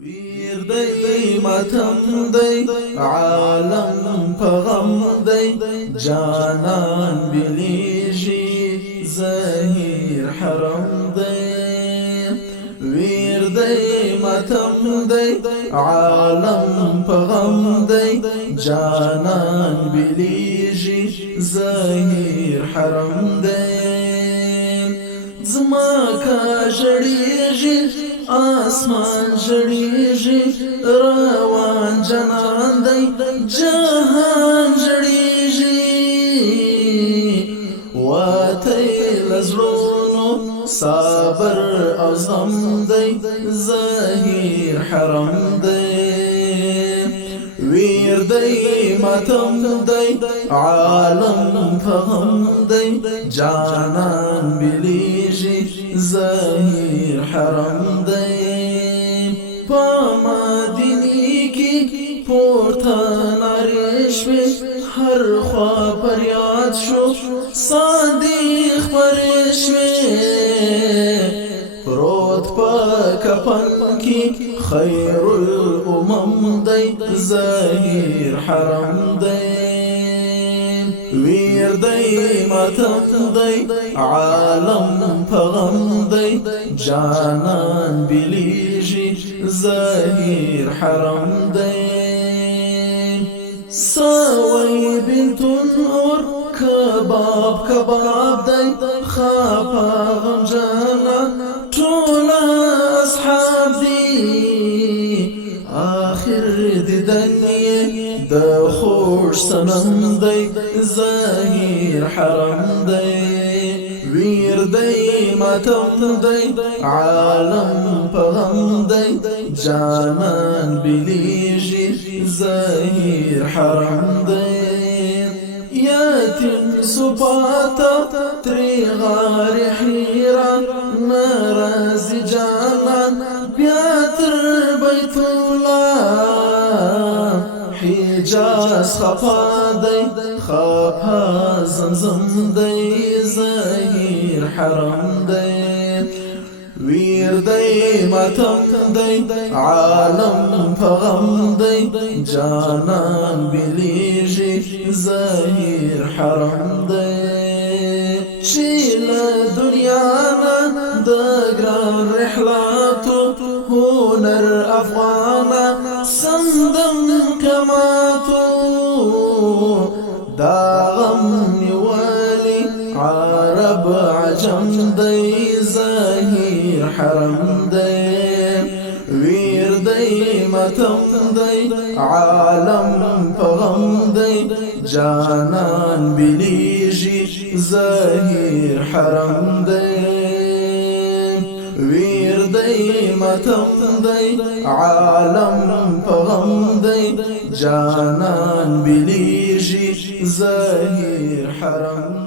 ویر دی ماتم دی عالم پغم دی جانان بلیجی زهیر حرم دی ویر دی ماتم دی عالم پغم دی جانان بلیجی زهیر حرم دی زما کا جڑیجی آسمان جڑیجی روان جنان دی جهان جڑیجی واتی لزرونو صابر او زم دی زهیر حرم دی ویر دی ماتم دی عالم فهم دی جانان بلیجی زهیر حرم دی پا مدینی کی پورتا نارشوی هر خواه پریاد شو صادیق پرشوی پروت پا کپن کی خیر الامم دی زهیر حرم دی ویر دی ماتم دی عالم پغم دی جانان بلیجی زهیر حرم دی ساوی بنت نور کباب کباب دی خاپا غم جانا طولا اصحاب دی آخر دیدنی دا خوش سنم دی زهیر حرم دی ویر دی ماتم دی عالم پغم دی جانان بلیجی زهیر حرم دی یتیم سپاتا تری غار حیرا نرازی جانان بیاتر بیت اللہ حجاز خفا دی خفا زمزم دی زهیر حرم دی ویر دی ماتم دی عالم پغم دی جانان بلیجی زهیر حرم دی چیل دنیانا دگران رحلاتو هنر افغانا سندم کماتو داغم نیوالی عرب عجم دی زهیر حرم دی ویر دی ماتم دی عالم پغم دی جانان بلیجی زهیر حرم دی ویر دی ماتم دی عالم پغم دی جانان بلیجی زهیر حرم